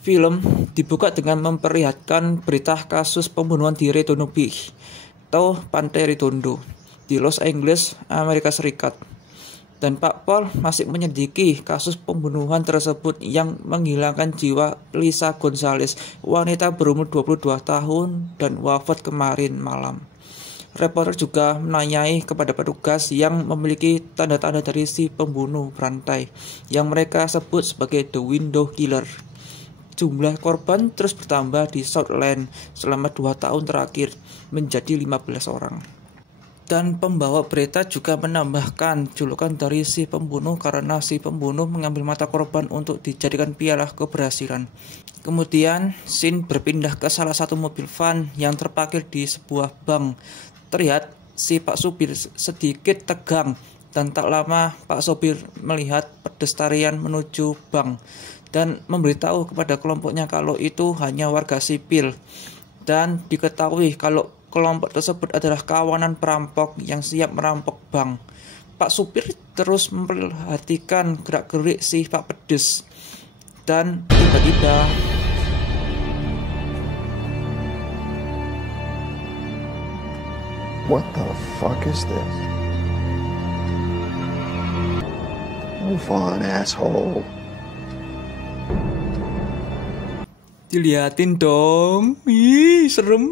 Film dibuka dengan memperlihatkan berita kasus pembunuhan di Redondo Beach atau Pantai Redondo di Los Angeles, Amerika Serikat. Dan Pak Paul masih menyelidiki kasus pembunuhan tersebut yang menghilangkan jiwa Lisa Gonzalez, wanita berumur 22 tahun dan wafat kemarin malam. Reporter juga menanyai kepada petugas yang memiliki tanda-tanda dari si pembunuh berantai yang mereka sebut sebagai The Window Killer. Jumlah korban terus bertambah di Southland selama 2 tahun terakhir menjadi 15 orang. Dan pembawa berita juga menambahkan julukan dari si pembunuh karena si pembunuh mengambil mata korban untuk dijadikan piala keberhasilan. Kemudian scene berpindah ke salah satu mobil van yang terparkir di sebuah bank. Terlihat si Pak Supir sedikit tegang dan tak lama Pak Supir melihat pedestrian menuju bank dan memberitahu kepada kelompoknya kalau itu hanya warga sipil, dan diketahui kalau kelompok tersebut adalah kawanan perampok yang siap merampok bank. Pak Supir terus memperhatikan gerak-gerik si Pak Pedes dan tiba-tiba What the fuck is this? Move on, asshole. diliatin dong, ih serem.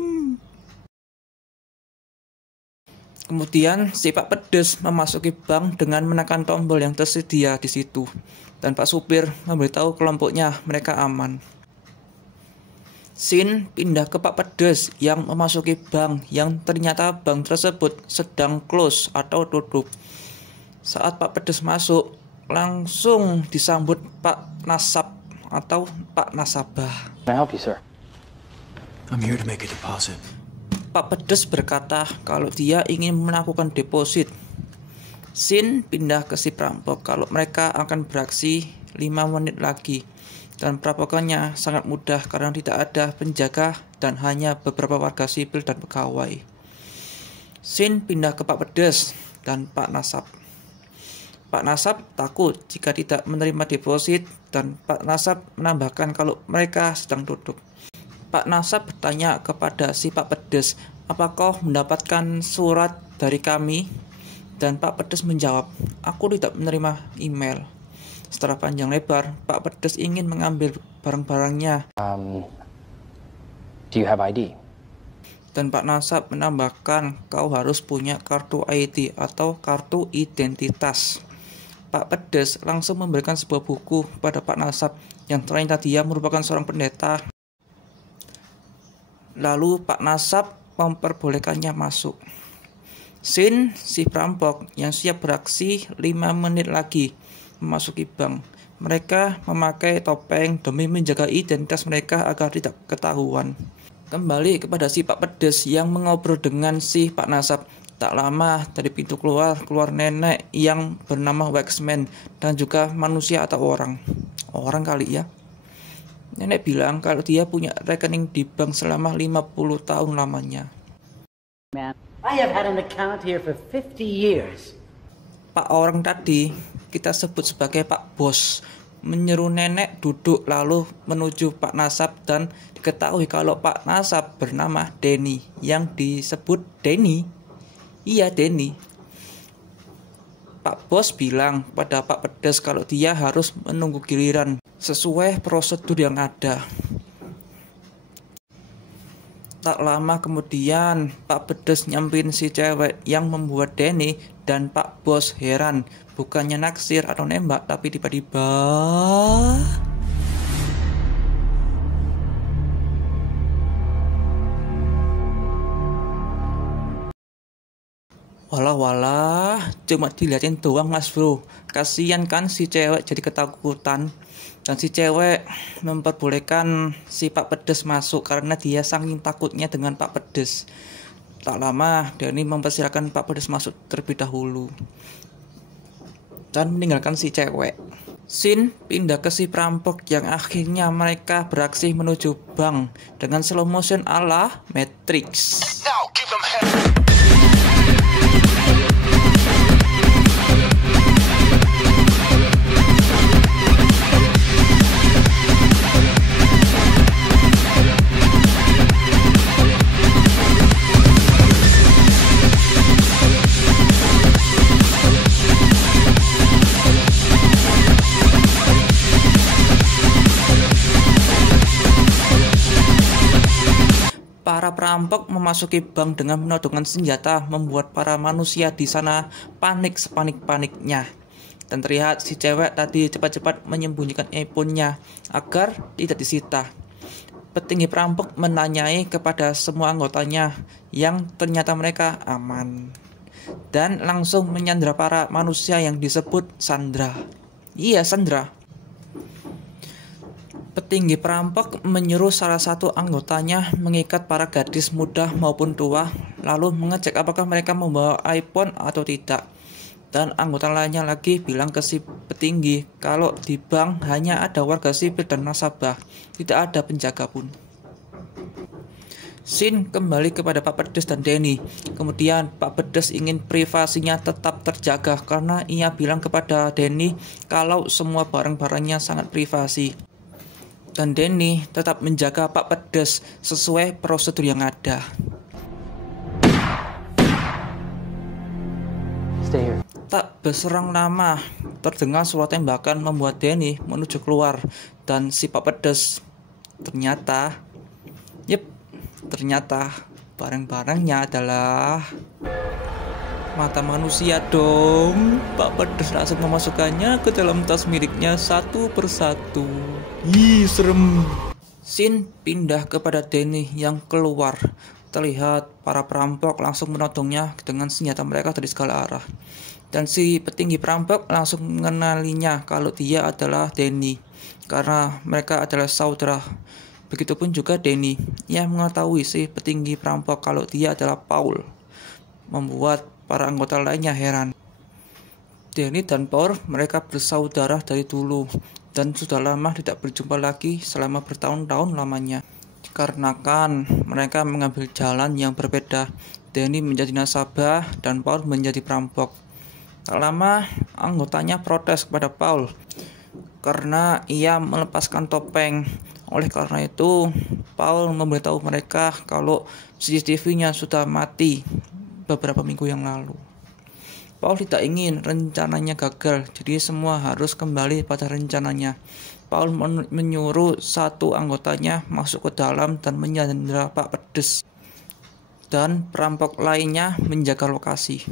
Kemudian si Pak Pedes memasuki bank dengan menekan tombol yang tersedia di situ, dan Pak Supir memberitahu kelompoknya mereka aman. Scene pindah ke Pak Pedes yang memasuki bank yang ternyata bank tersebut sedang close atau tutup. Saat Pak Pedes masuk, langsung disambut Pak Nasab atau Pak Nasabah. Can I help you, sir? I'm here to make a deposit. Pak Pedes berkata kalau dia ingin melakukan deposit. Scene pindah ke si perampok kalau mereka akan beraksi 5 menit lagi. Dan perampokannya sangat mudah karena tidak ada penjaga dan hanya beberapa warga sipil dan pegawai. Scene pindah ke Pak Pedes dan Pak Nasab. Pak Nasab takut jika tidak menerima deposit dan Pak Nasab menambahkan kalau mereka sedang duduk. Pak Nasab bertanya kepada si Pak Pedes, apakah mendapatkan surat dari kami? Dan Pak Pedes menjawab, aku tidak menerima email. Setelah panjang lebar, Pak Pedes ingin mengambil barang-barangnya. Do you have ID? Dan Pak Nasab menambahkan, kau harus punya kartu ID atau kartu identitas. Pak Pedes langsung memberikan sebuah buku pada Pak Nasab yang ternyata dia merupakan seorang pendeta. Lalu Pak Nasab memperbolehkannya masuk. Scene si perampok yang siap beraksi 5 menit lagi memasuki bank. Mereka memakai topeng demi menjaga identitas mereka agar tidak ketahuan. Kembali kepada si Pak Pedes yang mengobrol dengan si Pak Nasab. Tak lama dari pintu keluar nenek yang bernama Waxman dan juga manusia atau orang kali ya. Nenek bilang kalau dia punya rekening di bank selama 50 tahun lamanya. Man, I have had an account here for 50 years. Pak orang tadi kita sebut sebagai Pak Bos menyeru nenek duduk lalu menuju Pak Nasab dan diketahui kalau Pak Nasab bernama Denny yang disebut Denny. Iya Denny. Pak Bos bilang pada Pak Pedes kalau dia harus menunggu giliran sesuai prosedur yang ada. Tak lama kemudian Pak Pedes nyamperin si cewek yang membuat Denny dan Pak Bos heran, bukannya naksir atau nembak tapi tiba-tiba walah, cuma dilihatin doang mas bro. Kasian kan si cewek jadi ketakutan. Dan si cewek memperbolehkan si Pak Pedes masuk karena dia saking takutnya dengan Pak Pedes. Tak lama Denny mempersilahkan Pak Pedes masuk terlebih dahulu dan meninggalkan si cewek. Scene pindah ke si perampok yang akhirnya mereka beraksi menuju bank dengan slow motion ala Matrix. Para perampok memasuki bank dengan menodongkan senjata, membuat para manusia di sana panik sepanik-paniknya. Dan terlihat si cewek tadi cepat-cepat menyembunyikan iPhone-nya agar tidak disita. Petinggi perampok menanyai kepada semua anggotanya yang ternyata mereka aman. Dan langsung menyandra para manusia yang disebut Sandra. Iya, Sandra. Petinggi perampok menyuruh salah satu anggotanya mengikat para gadis muda maupun tua, lalu mengecek apakah mereka membawa iPhone atau tidak. Dan anggota lainnya lagi bilang ke si petinggi kalau di bank hanya ada warga sipil dan nasabah, tidak ada penjaga pun. Scene kembali kepada Pak Pedes dan Denny. Kemudian Pak Pedes ingin privasinya tetap terjaga karena ia bilang kepada Denny kalau semua barang-barangnya sangat privasi. Dan Denny tetap menjaga Pak Pedes sesuai prosedur yang ada. Stay here. Tak berserang lama, terdengar suara tembakan membuat Denny menuju keluar. Dan si Pak Pedes ternyata barang-barangnya adalah mata manusia dong. Pak Pedes langsung memasukkannya ke dalam tas miliknya satu persatu. Ih, serem. Scene pindah kepada Denny yang keluar. Terlihat para perampok langsung menodongnya dengan senjata mereka dari segala arah. Dan si petinggi perampok langsung mengenalinya kalau dia adalah Denny, karena mereka adalah saudara. Begitupun juga Denny, ia mengetahui si petinggi perampok kalau dia adalah Paul. Membuat para anggota lainnya heran. Denny dan Paul mereka bersaudara dari dulu dan sudah lama tidak berjumpa lagi selama bertahun-tahun lamanya. Dikarenakan mereka mengambil jalan yang berbeda, Denny menjadi nasabah dan Paul menjadi perampok. Tak lama anggotanya protes kepada Paul karena ia melepaskan topeng. Oleh karena itu, Paul memberitahu mereka kalau CCTV-nya sudah mati beberapa minggu yang lalu. Paul tidak ingin rencananya gagal, jadi semua harus kembali pada rencananya. Paul menyuruh satu anggotanya masuk ke dalam dan menyandra Pak Pedes, dan perampok lainnya menjaga lokasi.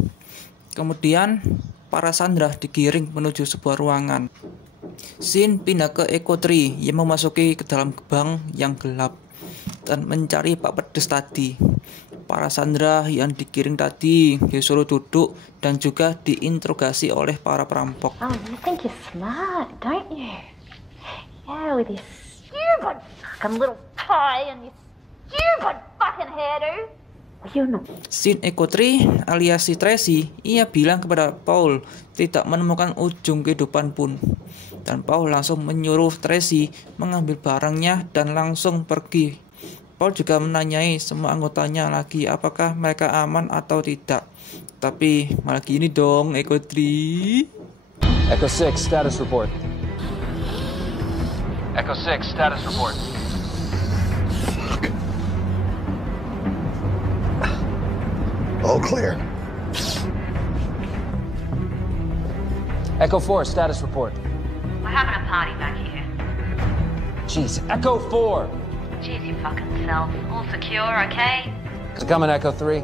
Kemudian para Sandra digiring menuju sebuah ruangan. Scene pindah ke Echo 3 yang memasuki ke dalam bank yang gelap dan mencari Pak Pedes tadi. Para Sandra yang digiring tadi disuruh duduk dan juga diinterogasi oleh para perampok. Oh, you think you're smart, don't you? Yeah, with your stupid fucking little tie and your stupid fucking hairdo. You're not. Scene Echo 3 alias si Tracy, ia bilang kepada Paul tidak menemukan ujung kehidupan pun. Dan Paul langsung menyuruh Tracy mengambil barangnya dan langsung pergi. Paul juga menanyai semua anggotanya lagi apakah mereka aman atau tidak. Tapi malah gini dong, Echo 3. Echo 6, status report. Echo 6, status report. All clear. Echo 4, status report. We're having a party back here. Jeez, Echo 4! Jeez, you fucking self. All secure, okay? It's coming, Echo 3.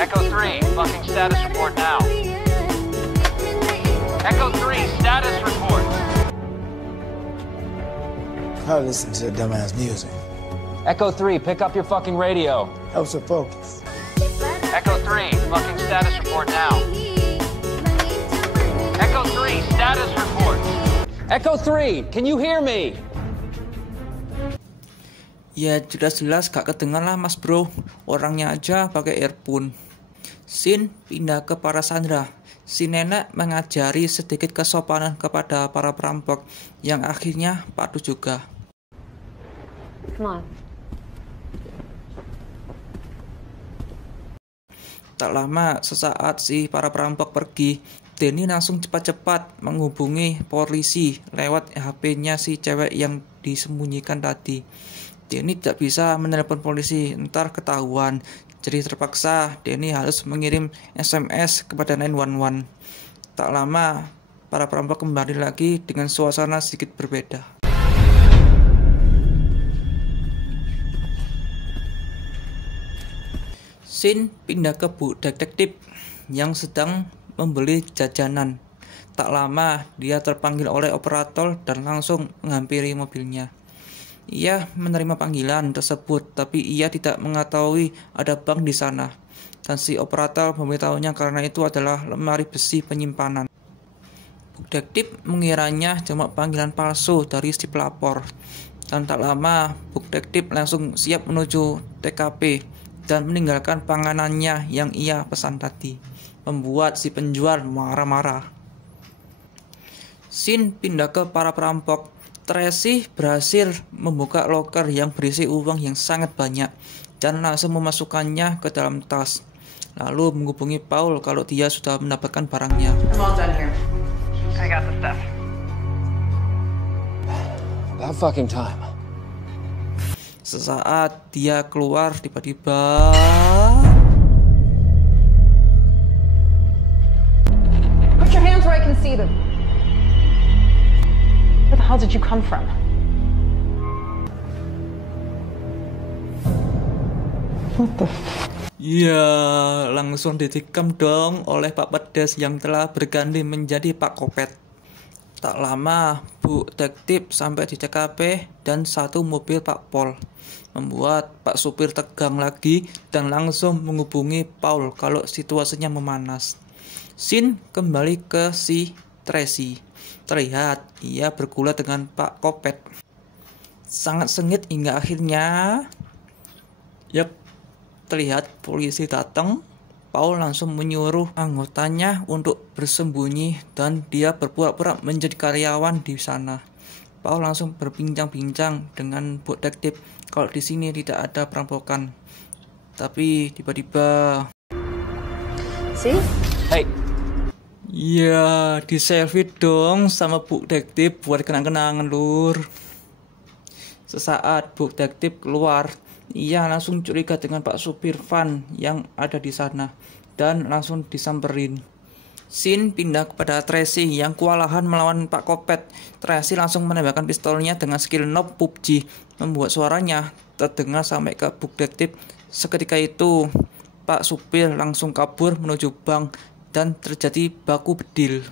Echo 3, fucking status report now. Echo 3, status report. I listen to dumbass music. Echo 3, pick up your fucking radio. Helps her focus. Echo 3, fucking status report now. Echo 3, status report. Echo 3, can you hear me? Ya jelas-jelas gak kedengar lah mas bro, orangnya aja pakai earphone. Scene pindah ke para Sandra. Si nenek mengajari sedikit kesopanan kepada para perampok yang akhirnya patuh juga. Come on. Tak lama sesaat si para perampok pergi, Denny langsung cepat-cepat menghubungi polisi lewat HP-nya si cewek yang disembunyikan tadi. Denny tidak bisa menelepon polisi, ntar ketahuan. Jadi terpaksa Denny harus mengirim SMS kepada 911. Tak lama para perampok kembali lagi dengan suasana sedikit berbeda. Scene pindah ke Bu Detektif yang sedang membeli jajanan. Tak lama dia terpanggil oleh operator dan langsung menghampiri mobilnya. Ia menerima panggilan tersebut, tapi ia tidak mengetahui ada bank di sana. Dan si operator memberitahunya karena itu adalah lemari besi penyimpanan. Bu Detektif mengiranya cuma panggilan palsu dari si pelapor. Dan tak lama, Bu Detektif langsung siap menuju TKP dan meninggalkan panganannya yang ia pesan tadi, membuat si penjual marah-marah. Scene pindah ke para perampok. Tracy berhasil membuka loker yang berisi uang yang sangat banyak dan langsung memasukkannya ke dalam tas. Lalu menghubungi Paul kalau dia sudah mendapatkan barangnya. I'm all done here. I got the stuff. About fucking time. Sesaat dia keluar, tiba-tiba Put your hands where I can see them. Where the hell did you come from? What the ya langsung ditikam dong oleh Pak Pedes yang telah berganti menjadi Pak Kopet. Tak lama Bu Detektif sampai di TKP dan satu mobil Pak Paul, membuat Pak supir tegang lagi dan langsung menghubungi Paul kalau situasinya memanas. Scene kembali ke si Tracy. Terlihat ia bergulat dengan Pak Kopet. Sangat sengit hingga akhirnya terlihat polisi datang. Paul langsung menyuruh anggotanya untuk bersembunyi dan dia berpura-pura menjadi karyawan di sana. Paul langsung berbincang-bincang dengan Bu Detektif kalau di sini tidak ada perampokan. Tapi tiba-tiba See? Hey, ya di selfie dong sama Bu Detektif buat kenang-kenangan lur. Sesaat Bu Detektif keluar, ia langsung curiga dengan Pak supir van yang ada di sana dan langsung disamperin. Scene pindah kepada Tracy yang kewalahan melawan Pak Kopet. Tracy langsung menembakkan pistolnya dengan skill noob PUBG, membuat suaranya terdengar sampai ke Bu Detektif. Seketika itu Pak supir langsung kabur menuju bank dan terjadi baku bedil.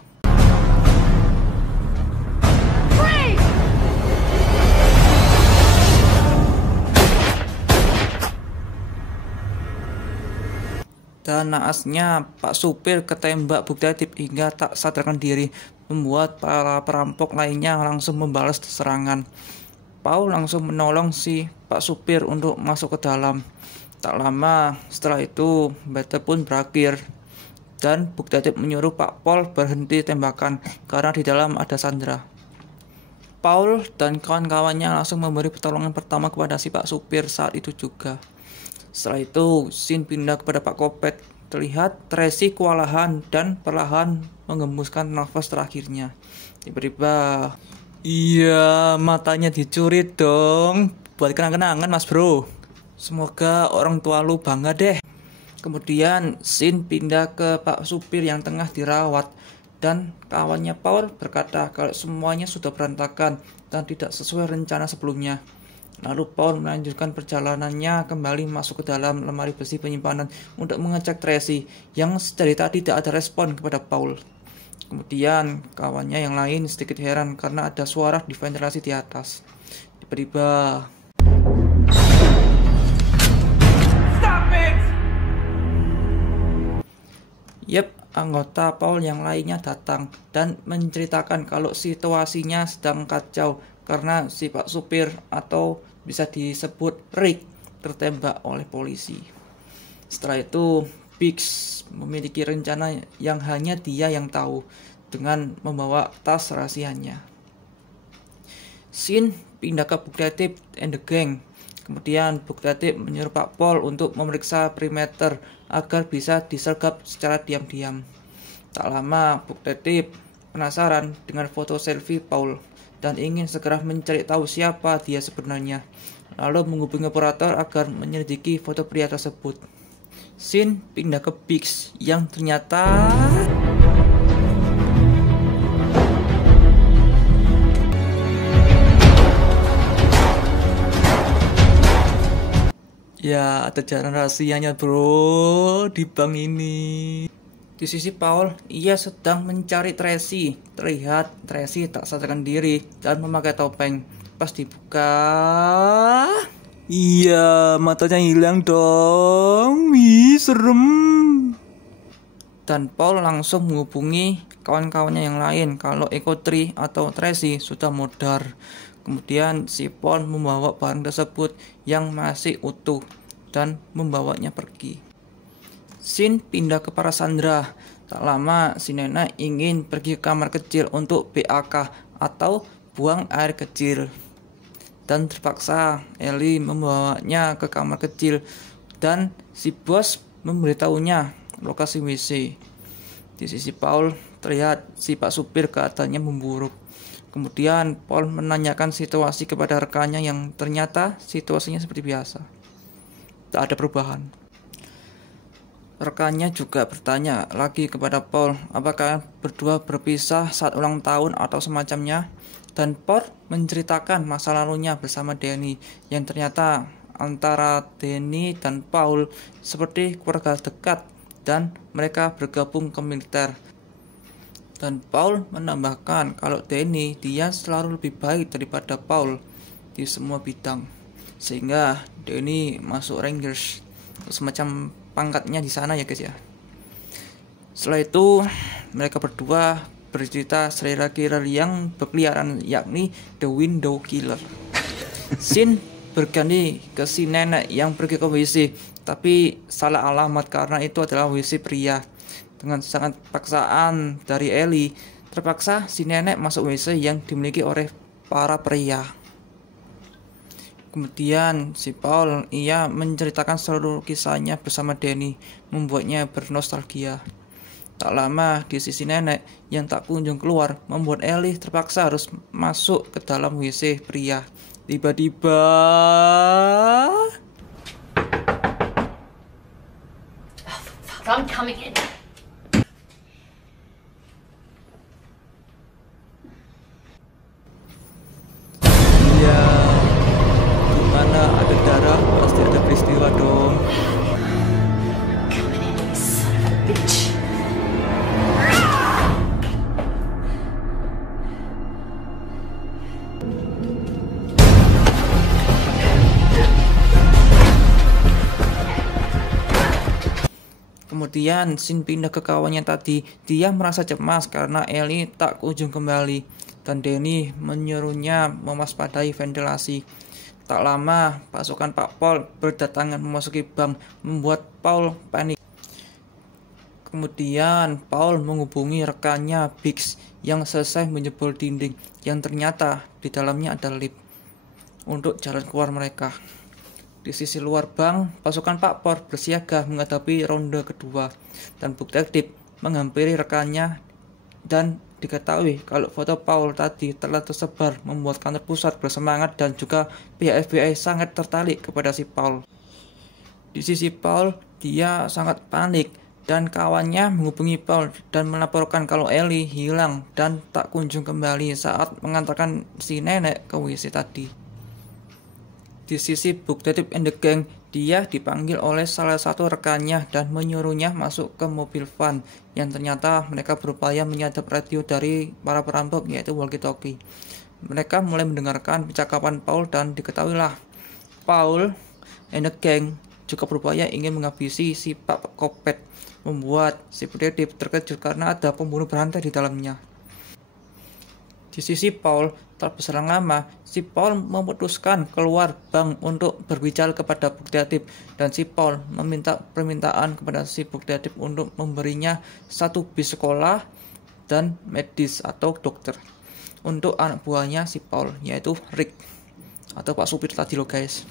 Dan naasnya Pak supir ketembak Bu Detektif hingga tak sadarkan diri, membuat para perampok lainnya langsung membalas serangan. Paul langsung menolong si Pak supir untuk masuk ke dalam. Tak lama setelah itu battle pun berakhir dan Bu Detektif menyuruh Pak Paul berhenti tembakan karena di dalam ada Sandra. Paul dan kawan-kawannya langsung memberi pertolongan pertama kepada si Pak supir saat itu juga. Setelah itu, Scene pindah kepada Pak Kopet. Terlihat Tracy kewalahan dan perlahan mengembuskan nafas terakhirnya. Tiba-tiba, iya matanya dicuri dong. Buat kenang-kenangan mas bro. Semoga orang tua lu bangga deh. Kemudian Scene pindah ke Pak supir yang tengah dirawat. Dan kawannya Paul berkata kalau semuanya sudah berantakan dan tidak sesuai rencana sebelumnya. Lalu Paul melanjutkan perjalanannya kembali masuk ke dalam lemari besi penyimpanan untuk mengecek Tracy yang dari tadi tidak ada respon kepada Paul. Kemudian kawannya yang lain sedikit heran karena ada suara di ventilasi di atas. Tiba-tiba Stop it! Anggota Paul yang lainnya datang dan menceritakan kalau situasinya sedang kacau karena si Pak supir atau bisa disebut Rick tertembak oleh polisi. Setelah itu Biggs memiliki rencana yang hanya dia yang tahu dengan membawa tas rahasianya. Scene pindah ke Bu Detektif and the Gang. Kemudian Bu Detektif menyuruh Pak Paul untuk memeriksa perimeter agar bisa disergap secara diam-diam. Tak lama Bu Detektif penasaran dengan foto selfie Paul dan ingin segera mencari tahu siapa dia sebenarnya. Lalu menghubungi operator agar menyelidiki foto pria tersebut. Scene pindah ke Biggs yang ternyata Iya, ada jalan rahasianya bro di bank ini. Di sisi Paul, ia sedang mencari Tracy. Terlihat Tracy tak sadarkan diri dan memakai topeng. Pas dibuka, iya, matanya hilang dong. Wih, serem. Dan Paul langsung menghubungi kawan-kawannya yang lain kalau Echo 3 atau Tracy sudah modar. Kemudian si Paul membawa barang tersebut yang masih utuh dan membawanya pergi. Scene pindah ke Parasandra. Tak lama si nenek ingin pergi ke kamar kecil untuk BAK atau buang air kecil. Dan terpaksa Ellie membawanya ke kamar kecil dan si bos memberitahunya lokasi WC. Di sisi Paul terlihat si pak supir keadaannya memburuk. Kemudian Paul menanyakan situasi kepada rekannya yang ternyata situasinya seperti biasa. Tak ada perubahan. Rekannya juga bertanya lagi kepada Paul apakah berdua berpisah saat ulang tahun atau semacamnya. Dan Paul menceritakan masa lalunya bersama Danny yang ternyata antara Danny dan Paul seperti keluarga dekat dan mereka bergabung ke militer. Dan Paul menambahkan kalau Danny dia selalu lebih baik daripada Paul di semua bidang, sehingga Danny masuk Rangers, semacam pangkatnya di sana ya guys ya. Setelah itu mereka berdua bercerita serial killer yang berkeliaran, yakni The Window Killer. Scene berganti ke si nenek yang pergi ke WC, tapi salah alamat karena itu adalah WC pria. Dengan sangat paksaan dari Ellie, terpaksa si nenek masuk WC yang dimiliki oleh para pria. Kemudian si Paul ia menceritakan seluruh kisahnya bersama Danny, membuatnya bernostalgia. Tak lama di sisi nenek yang tak kunjung keluar membuat Ellie terpaksa harus masuk ke dalam WC pria. Tiba-tiba I'm coming in. ya, dimana ada darah pasti ada peristiwa dong. Bitch. Kemudian Sin pindah ke kawannya tadi. Dia merasa cemas karena Ellie tak kunjung kembali dan Danny menyuruhnya mewaspadai ventilasi. Tak lama pasukan Pak Paul berdatangan memasuki bank, membuat Paul panik. Kemudian Paul menghubungi rekannya Biggs yang selesai menjebol dinding, yang ternyata di dalamnya ada lift untuk jalan keluar mereka. Di sisi luar bank, pasukan Pak Paul bersiaga menghadapi ronde kedua, dan detektif menghampiri rekannya dan diketahui kalau foto Paul tadi telah tersebar, membuat kantor pusat bersemangat dan juga pihak FBI sangat tertarik kepada si Paul. Di sisi Paul, dia sangat panik dan kawannya menghubungi Paul dan melaporkan kalau Ellie hilang dan tak kunjung kembali saat mengantarkan si nenek ke WC tadi. Di sisi Detective and the Gang, dia dipanggil oleh salah satu rekannya dan menyuruhnya masuk ke mobil van yang ternyata mereka berupaya menyadap radio dari para perampok, yaitu walkie-talkie. Mereka mulai mendengarkan percakapan Paul dan diketahuilah Paul and the Gang juga berupaya ingin menghabisi si Pak Kopet, membuat si detektif terkejut karena ada pembunuh berantai di dalamnya. Di sisi Paul, tak berselang lama, si Paul memutuskan keluar bank untuk berbicara kepada detektif, dan si Paul meminta permintaan kepada si detektif untuk memberinya satu bis sekolah dan medis atau dokter untuk anak buahnya si Paul, yaitu Rick atau Pak Supir tadi lo guys.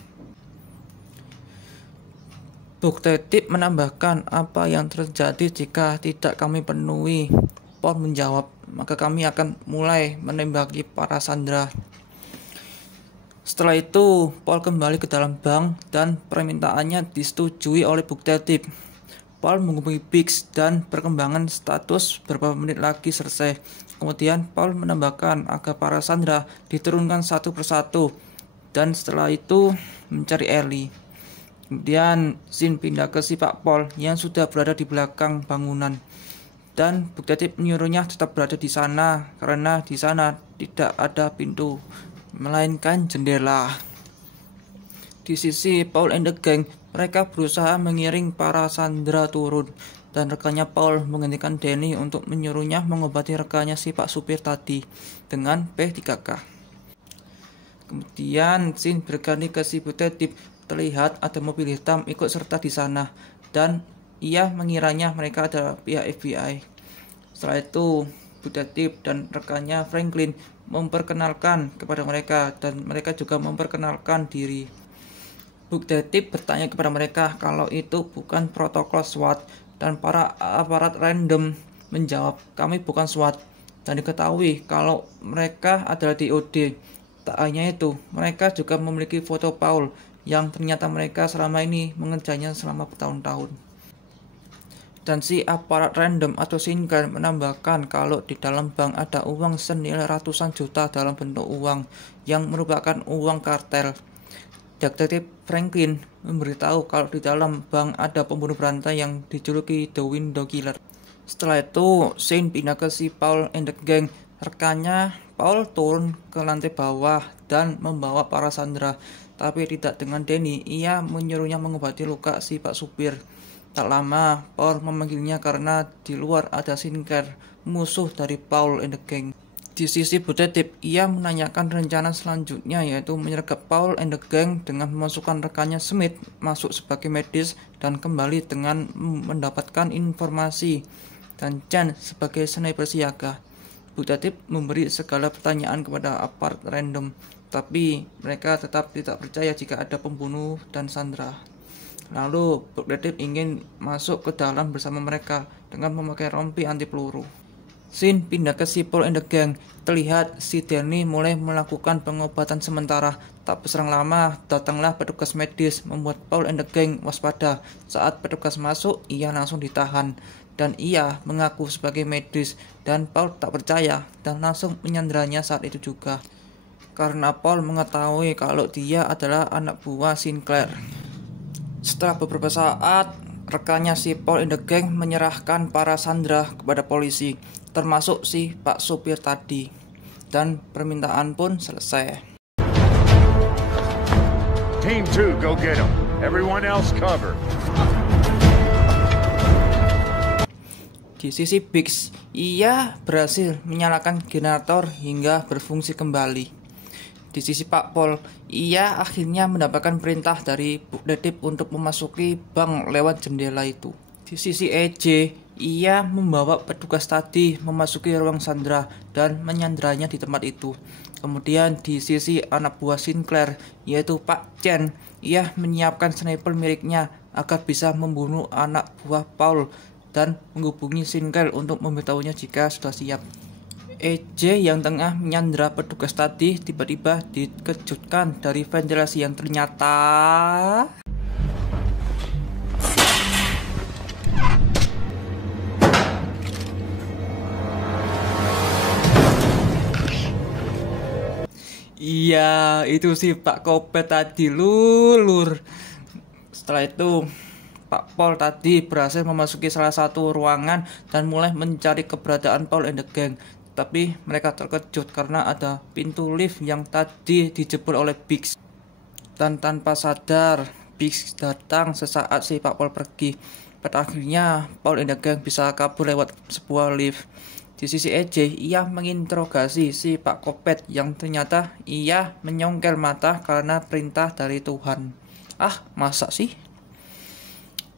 Detektif menambahkan, apa yang terjadi jika tidak kami penuhi? Paul menjawab, maka kami akan mulai menembaki para sandera. Setelah itu, Paul kembali ke dalam bank dan permintaannya disetujui oleh detektif. Paul menghubungi Biggs dan perkembangan status beberapa menit lagi selesai. Kemudian Paul menambahkan agar para sandera diturunkan satu persatu dan setelah itu mencari Ellie. Kemudian scene pindah ke si Pak Paul yang sudah berada di belakang bangunan. Dan Bu Detektif menyuruhnya tetap berada di sana karena di sana tidak ada pintu, melainkan jendela. Di sisi Paul and the gang, mereka berusaha mengiring para sandera turun, dan rekannya Paul menghentikan Danny untuk menyuruhnya mengobati rekannya si Pak supir tadi dengan P3K. Kemudian scene berganti ke si Bu Detektif. Terlihat ada mobil hitam ikut serta di sana, dan ia mengiranya mereka adalah pihak FBI. Setelah itu, Bu Detektif dan rekannya Franklin memperkenalkan kepada mereka, dan mereka juga memperkenalkan diri. Bu Detektif bertanya kepada mereka kalau itu bukan protokol SWAT, dan para aparat random menjawab, "Kami bukan SWAT," dan diketahui kalau mereka adalah DOD. Tak hanya itu, mereka juga memiliki foto Paul yang ternyata mereka selama ini mengejarnya selama bertahun-tahun. Dan si aparat random atau Sinclair menambahkan kalau di dalam bank ada uang senilai ratusan juta dalam bentuk uang yang merupakan uang kartel. Detektif Franklin memberitahu kalau di dalam bank ada pembunuh berantai yang dijuluki The Window Killer. Setelah itu, scene pindah ke si Paul and the gang. Rekannya Paul turun ke lantai bawah dan membawa para sandera, tapi tidak dengan Danny. Ia menyuruhnya mengobati luka si Pak supir. Tak lama, Paul memanggilnya karena di luar ada Sinclair, musuh dari Paul and the gang. Di sisi Bu Detektif, ia menanyakan rencana selanjutnya, yaitu menyergap Paul and the gang dengan memasukkan rekannya Smith masuk sebagai medis dan kembali dengan mendapatkan informasi, dan Chan sebagai sniper siaga. Bu Detektif memberi segala pertanyaan kepada aparat random, tapi mereka tetap tidak percaya jika ada pembunuh dan sandera. Lalu Bu Detektif ingin masuk ke dalam bersama mereka dengan memakai rompi anti peluru. Scene pindah ke si Paul and the gang. Terlihat si Danny mulai melakukan pengobatan sementara. Tak berselang lama, datanglah petugas medis membuat Paul and the gang waspada. Saat petugas masuk, ia langsung ditahan, dan ia mengaku sebagai medis, dan Paul tak percaya dan langsung menyanderanya saat itu juga. Karena Paul mengetahui kalau dia adalah anak buah Sinclair. Setelah beberapa saat, rekannya si Paul and the gang menyerahkan para sandera kepada polisi, termasuk si Pak supir tadi, dan permintaan pun selesai. Team 2, go get him. Everyone else cover. Di sisi Biggs, ia berhasil menyalakan generator hingga berfungsi kembali. Di sisi Pak Paul, ia akhirnya mendapatkan perintah dari Bu Detektif untuk memasuki bank lewat jendela itu. Di sisi EJ, ia membawa petugas tadi memasuki ruang sandera dan menyanderanya di tempat itu. Kemudian di sisi anak buah Sinclair, yaitu Pak Chen, ia menyiapkan sniper miliknya agar bisa membunuh anak buah Paul dan menghubungi Sinclair untuk memberitahunya jika sudah siap. EJ yang tengah menyandera petugas tadi tiba-tiba dikejutkan dari ventilasi yang ternyata iya, itu sih Pak Kopet tadi lulur. Setelah itu Pak Paul tadi berhasil memasuki salah satu ruangan dan mulai mencari keberadaan Paul and the gang. Tapi mereka terkejut karena ada pintu lift yang tadi dijebol oleh Biggs. Dan tanpa sadar, Biggs datang sesaat si Pak Paul pergi. Pada akhirnya, Paul and the gang bisa kabur lewat sebuah lift. Di sisi EJ, ia menginterogasi si Pak Kopet yang ternyata ia menyongkel mata karena perintah dari Tuhan. Ah, masa sih?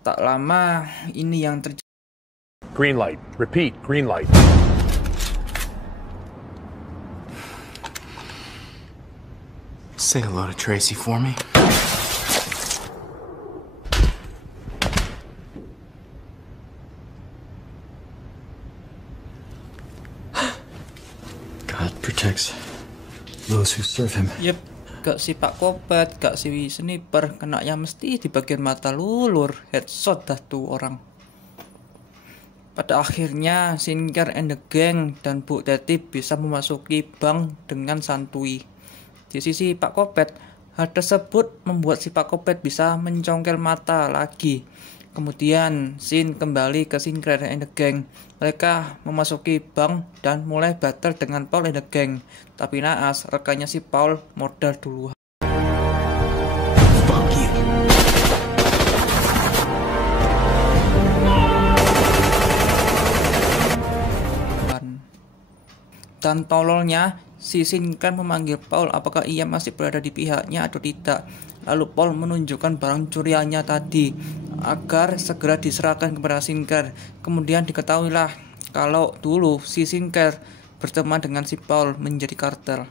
Tak lama, ini yang terjadi. Green light. Repeat, green light. Say hello to Tracy for me. God protects those who serve him. Yep, gak si Pak Kopet, gak si sniper, kenanya mesti di bagian mata lulur, headshot dah tuh orang. Pada akhirnya, Sinclair and the gang dan Bu Detektif bisa memasuki bank dengan santuy. Di sisi Pak Kopet, Hal tersebut membuat si Pak Kopet bisa mencongkel mata lagi. Kemudian Sin kembali ke Sinclair and the Gang. Mereka memasuki bank dan mulai battle dengan Paul and the Gang. Tapi naas, rekannya si Paul modal duluan. Fuck you. Dan tololnya, si Sinclair memanggil Paul apakah ia masih berada di pihaknya atau tidak. Lalu Paul menunjukkan barang curiannya tadi agar segera diserahkan kepada Sinclair. Kemudian diketahuilah kalau dulu si Sinclair berteman dengan si Paul menjadi kartel.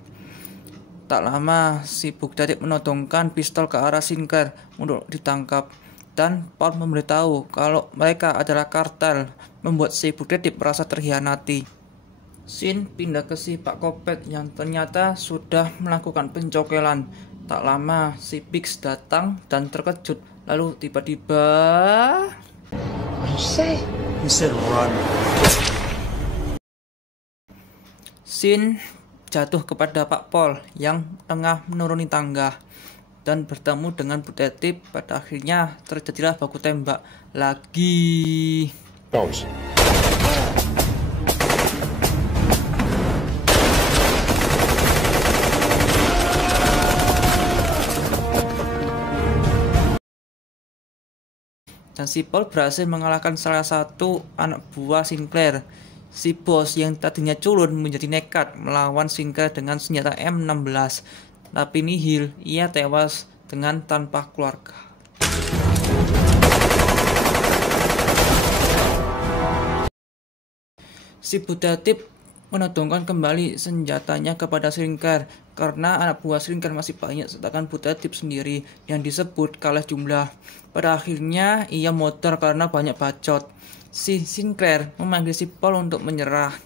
Tak lama si Bugdadip menodongkan pistol ke arah Sinclair untuk ditangkap. Dan Paul memberitahu kalau mereka adalah kartel, membuat si Bugdadip merasa terhianati. Sin pindah ke si Pak Kopet yang ternyata sudah melakukan pencokelan. Tak lama si Biggs datang dan terkejut. Lalu tiba-tiba What did you say? Run. Sin jatuh kepada Pak Paul yang tengah menuruni tangga dan bertemu dengan Bugdadip. Pada akhirnya terjadilah baku tembak lagi. Bones. Dan si Paul berhasil mengalahkan salah satu anak buah Sinclair. Si bos yang tadinya culun menjadi nekat melawan Sinclair dengan senjata M16. Tapi nihil, ia tewas dengan tanpa keluarga. Si Bugdadip menodongkan kembali senjatanya kepada Sinclair karena anak buah Sinclair masih banyak, sedangkan Bugdadip sendiri yang disebut kalah jumlah. Pada akhirnya ia modar karena banyak bacot. Si Sinclair memanggil si Paul untuk menyerah,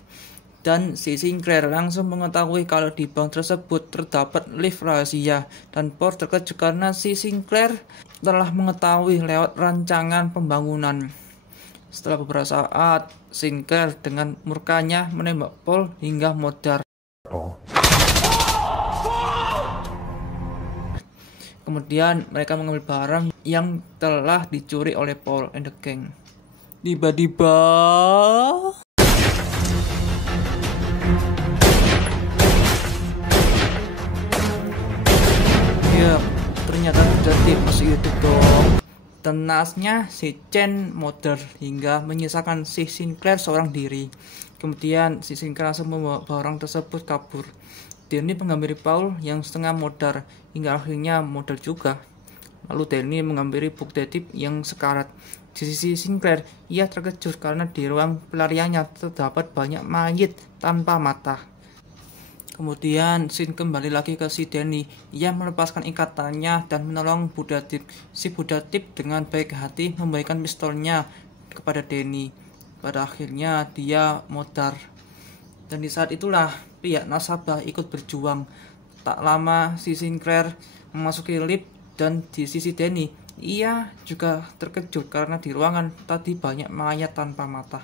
dan si Sinclair langsung mengetahui kalau di bank tersebut terdapat lift rahasia. Dan Paul terkejut karena si Sinclair telah mengetahui lewat rancangan pembangunan. Setelah beberapa saat, Sinclair dengan murkanya menembak Paul hingga modar. Kemudian mereka mengambil barang yang telah dicuri oleh Paul and the Gang. Tiba-tiba ya, ternyata Bugdadip masih hidup dong. Tenasnya si Chen modar hingga menyisakan si Sinclair seorang diri. Kemudian si Sinclair langsung membawa barang tersebut kabur. Danny menghampiri Paul yang setengah modar hingga akhirnya modar juga. Lalu Danny menghampiri Bugdadip yang sekarat. Di sisi Sinclair, ia terkejut karena di ruang pelariannya terdapat banyak mayit tanpa mata. Kemudian Sin kembali lagi ke si Danny. Ia melepaskan ikatannya dan menolong Bugdadip. Si Bugdadip dengan baik hati memberikan pistolnya kepada Danny. Pada akhirnya dia modar. Dan di saat itulah pihak nasabah ikut berjuang. Tak lama si Sinclair memasuki lift dan di sisi Danny, ia juga terkejut karena di ruangan tadi banyak mayat tanpa mata.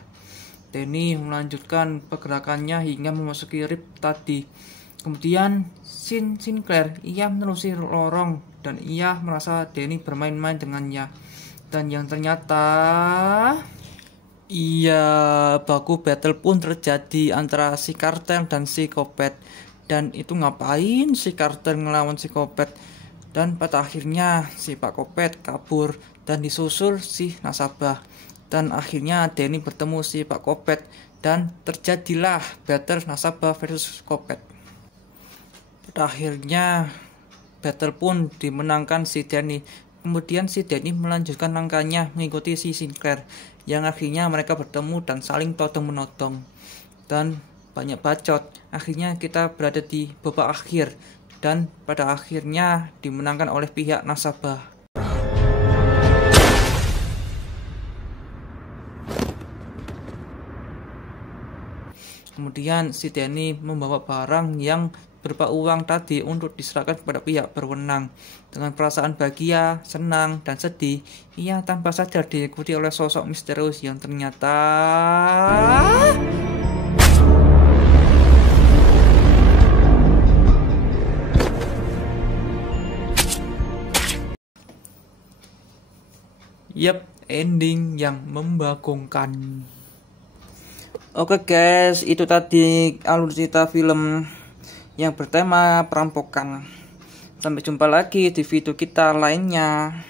Danny melanjutkan pergerakannya hingga memasuki lift tadi. Kemudian Sinclair ia menelusuri lorong dan ia merasa Danny bermain-main dengannya. Dan yang ternyata baku battle pun terjadi antara si kartel dan si Kopet. Dan itu ngapain si kartel ngelawan si Kopet? Dan pada akhirnya si Pak Kopet kabur dan disusul si nasabah. Dan akhirnya Danny bertemu si Pak Kopet dan terjadilah battle nasabah versus Kopet. Pada akhirnya battle pun dimenangkan si Danny. Kemudian si Danny melanjutkan langkahnya mengikuti si Sinclair, yang akhirnya mereka bertemu dan saling todong-menodong dan banyak bacot. Akhirnya kita berada di babak akhir dan pada akhirnya dimenangkan oleh pihak nasabah. Kemudian si Danny membawa barang yang berupa uang tadi untuk diserahkan kepada pihak berwenang. Dengan perasaan bahagia, senang, dan sedih, ia tanpa sadar diikuti oleh sosok misterius yang ternyata Yap, ending yang membagongkan. Oke guys, itu tadi alur cerita film yang bertema perampokan. Sampai jumpa lagi di video kita lainnya.